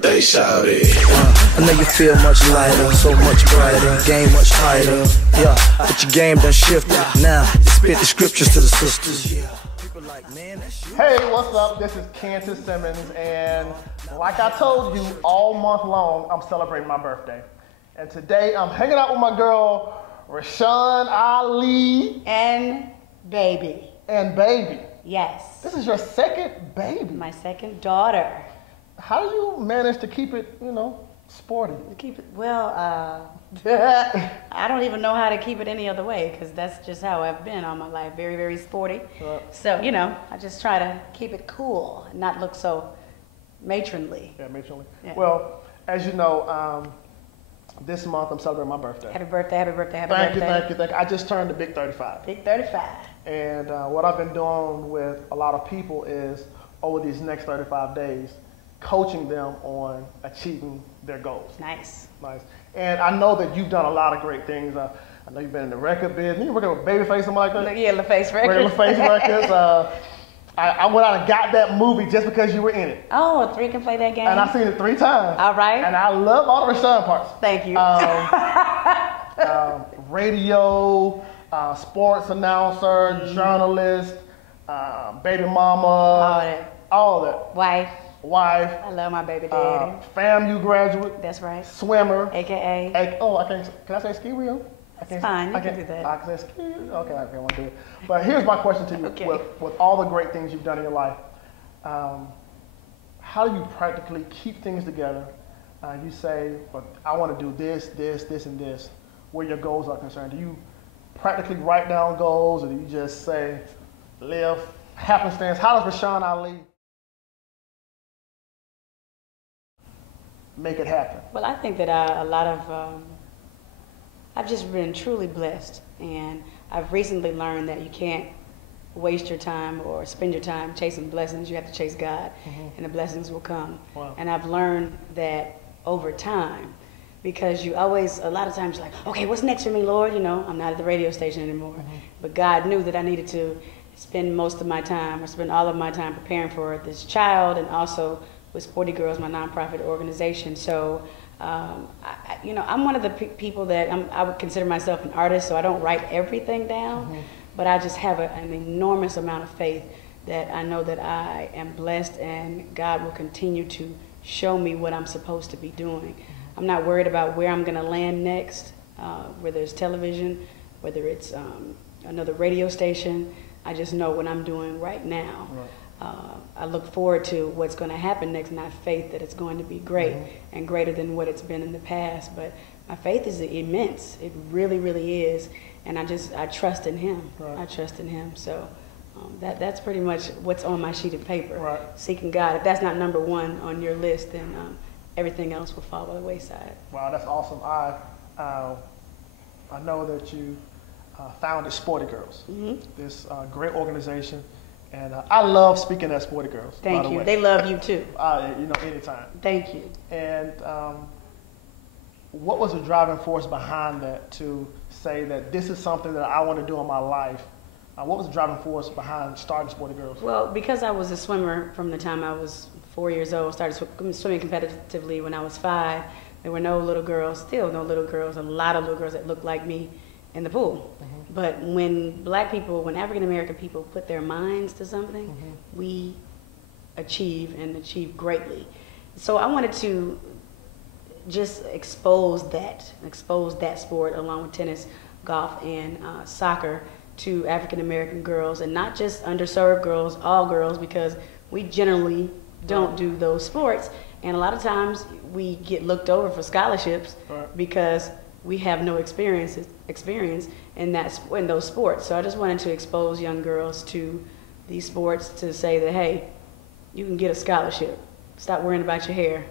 birthday, shawty. I know you feel much lighter, so much brighter, game much tighter. Yeah, but your game done shifted. Now, you spit the scriptures to the sisters. Hey, what's up? This is Kantis Simmons, and like I told you, all month long, I'm celebrating my birthday. And today, I'm hanging out with my girl, Rashan Ali. And baby. And baby. Yes. This is your second baby. My second daughter. How do you manage to keep it, sporty? Keep it, well, I don't even know how to keep it any other way, because that's just how I've been all my life, very, very sporty. Right. So, I just try to keep it cool and not look so matronly. Yeah, matronly. Yeah. Well, as you know, this month I'm celebrating my birthday. Happy birthday, happy birthday, happy birthday. Thank you. I just turned the big 35. Big 35. And what I've been doing with a lot of people is, over these next 35 days, coaching them on achieving their goals. Nice. And I know that you've done a lot of great things. I know you've been in the record business. You working with Babyface, something like that? Yeah, LaFace Records. LaFace Records. I went out and got that movie just because you were in it. Oh, 3 can play that game? And I've seen it 3 times. All right. And I love all the Rashan parts. Thank you. Radio, sports announcer, journalist, baby mama. All that. Wife. I love my baby daddy. FAMU graduate. That's right. Swimmer. AKA. Can I say ski wheel? That's fine, you can do that. I can say ski wheel? Okay, I want to do it. But here's my question to you. Okay. With all the great things you've done in your life, how do you practically keep things together? You say, well, I want to do this, and this, where your goals are concerned. Do you practically write down goals, or do you just say, live, happenstance? How does Rashan Ali make it happen? Well, I think that I've just been truly blessed, and I've recently learned that you can't waste your time or spend your time chasing blessings. You have to chase God, and the blessings will come. Wow. And I've learned that over time, because a lot of times you're like, okay, what's next for me, Lord? I'm not at the radio station anymore. But God knew that I needed to spend most of my time, or spend all of my time preparing for this child, and also with Sporty Girls, my nonprofit organization. So, I'm one of the people that I would consider myself an artist, so I don't write everything down, but I just have an enormous amount of faith that I know that I am blessed, and God will continue to show me what I'm supposed to be doing. I'm not worried about where I'm going to land next, whether it's television, whether it's another radio station. I just know what I'm doing right now. Right. I look forward to what's going to happen next, and I have faith that it's going to be great and greater than what it's been in the past. But my faith is immense. It really, really is. And I trust in Him. Right. I trust in Him. So that's pretty much what's on my sheet of paper. Right. Seeking God. If that's not number one on your list, then everything else will fall by the wayside. Wow, that's awesome. I know that you founded Sporty Girls, this great organization. And I love speaking at Sporty Girls. Thank you. They love you too. Anytime. Thank you. And what was the driving force behind that, to say that this is something that I want to do in my life? What was the driving force behind starting Sporty Girls? Well, because I was a swimmer from the time I was 4 years old, started swimming competitively when I was 5. There were no little girls, still no little girls, a lot of little girls that looked like me in the pool. But when African American people put their minds to something, we achieve greatly. So I wanted to just expose that sport, along with tennis, golf, and soccer, to African American girls, and not just underserved girls, all girls, because we generally don't do those sports. And a lot of times we get looked over for scholarships because we have no experience in those sports. So I just wanted to expose young girls to these sports, to say that, hey, you can get a scholarship. Stop worrying about your hair.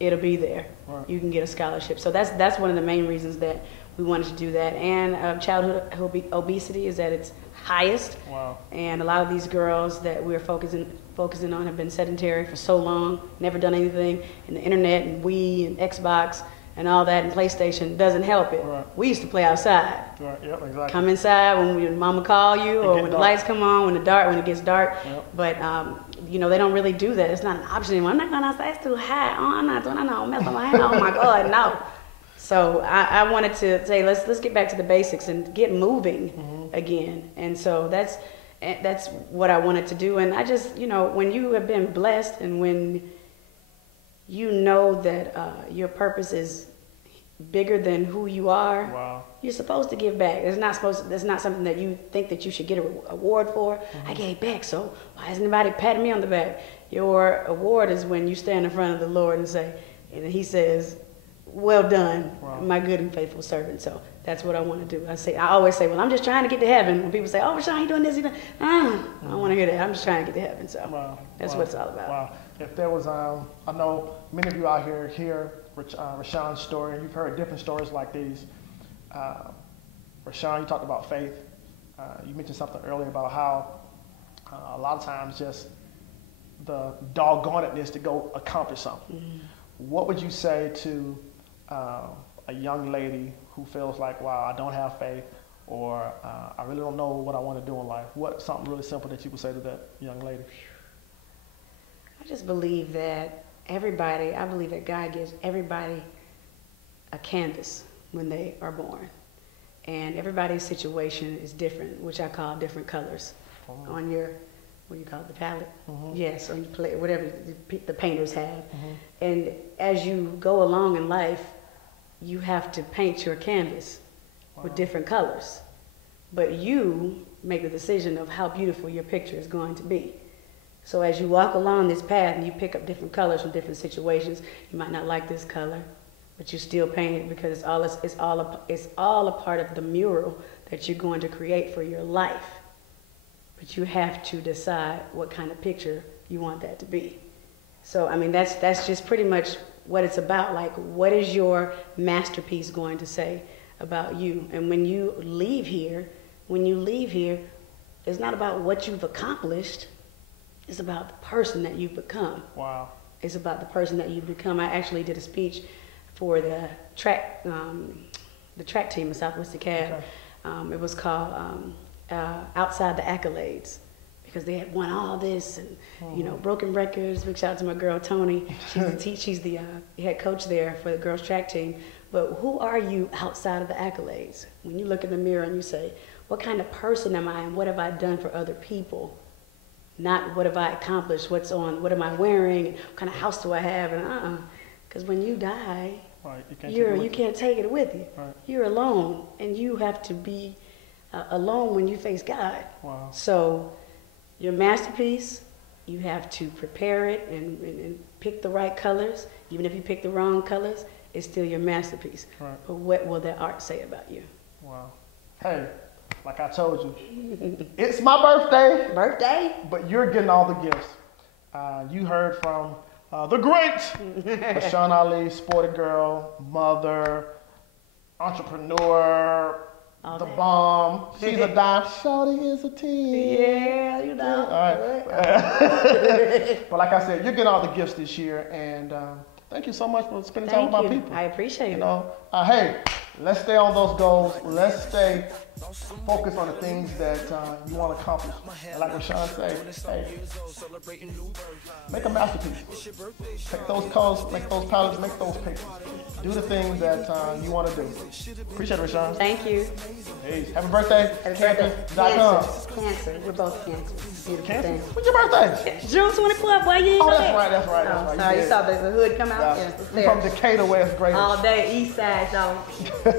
It'll be there. Right. You can get a scholarship. So that's one of the main reasons that we wanted to do that. And childhood obesity is at its highest. Wow. And a lot of these girls that we're focusing on have been sedentary for so long, never done anything, and the internet and Wii and Xbox and all that, and PlayStation doesn't help it. Right. We used to play outside. Right. Yep, exactly. Come inside when your mama call you, or when the lights come on, when it gets dark. Yep. But you know, they don't really do that. It's not an option anymore. I'm not going outside, it's too hot. Oh, I'm not doing, I don't mess with my hair. Oh my God, no. So I wanted to say, let's get back to the basics and get moving again. And so that's what I wanted to do. And I just, you know, when you have been blessed and when you know that your purpose is bigger than who you are, wow, you're supposed to give back. It's not something that you think that you should get an award for. I gave back, so why isn't anybody patting me on the back? Your award is when you stand in front of the Lord and say, and he says, well done, wow, my good and faithful servant. So that's what I want to do. I always say, well, I'm just trying to get to heaven. When people say, oh, Rashan, you doing this, you doing I don't want to hear that. I'm just trying to get to heaven. So wow, that's wow, what it's all about. Wow. If there was, I know many of you out here hear Rashan's story, and you've heard different stories like these. Rashan, you talked about faith. You mentioned something earlier about how a lot of times just the doggonedness to go accomplish something. What would you say to a young lady who feels like, wow, I don't have faith, or I really don't know what I want to do in life? What's something really simple that you would say to that young lady? I just believe that I believe that God gives everybody a canvas when they are born. And everybody's situation is different, which I call different colors on your, what do you call it, the palette? Yes, on your plate, whatever the painters have. And as you go along in life, you have to paint your canvas with different colors. But you make the decision of how beautiful your picture is going to be. So as you walk along this path and you pick up different colors from different situations, you might not like this color, but you still paint it because it's all a part of the mural that you're going to create for your life. But you have to decide what kind of picture you want that to be. So I mean, that's just pretty much what it's about. Like, what is your masterpiece going to say about you? And when you leave here, it's not about what you've accomplished. It's about the person that you've become. Wow. It's about the person that you've become. I actually did a speech for the track team in Southwest DeKalb. Okay. It was called Outside the Accolades, because they had won all this and you know, broken records. Big shout out to my girl Tony. She's the head coach there for the girls track team. But who are you outside of the accolades? When you look in the mirror and you say, what kind of person am I and what have I done for other people? Not what have I accomplished, what am I wearing, what kind of house do I have, and because when you die, right, you can't take it with you. Right. You're alone, and you have to be alone when you face God. Wow. So your masterpiece, you have to prepare it and pick the right colors. Even if you pick the wrong colors, it's still your masterpiece. Right. But what will that art say about you? Wow. Hey, like I told you, it's my birthday. Birthday? But you're getting all the gifts. You heard from the great Rashan Ali, sporty girl, mother, entrepreneur, all the that. Bomb. She's a dime. Shawty is a teen. Yeah, you know. All right. But like I said, you're getting all the gifts this year, and thank you so much for spending time with my people. I appreciate it. You know, hey, let's stay on those goals. Let's stay focused on the things that you want to accomplish. And like Rashan said, hey, make a masterpiece. Take those colors, make those palettes, make those pictures. Do the things that you want to do. Appreciate it, Rashan. Thank you. Hey, happy birthday. Kantis. Cancer. We're both Cancer. Beautiful thing. What's your birthday? June 24th. Why you ain't Oh, know that's that? right. Sorry, you saw the hood come out? Yeah. Yes, We're from Decatur, where it's great. all day, east side, so.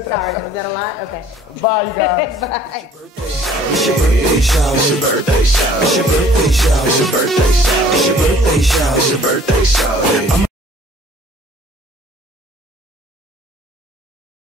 Sorry, was that a lot? Okay. Bye, you guys. Bye. It's your birthday shower. It's your birthday shower. It's your birthday shower. It's your birthday shower. It's your birthday shower. It's your birthday shower.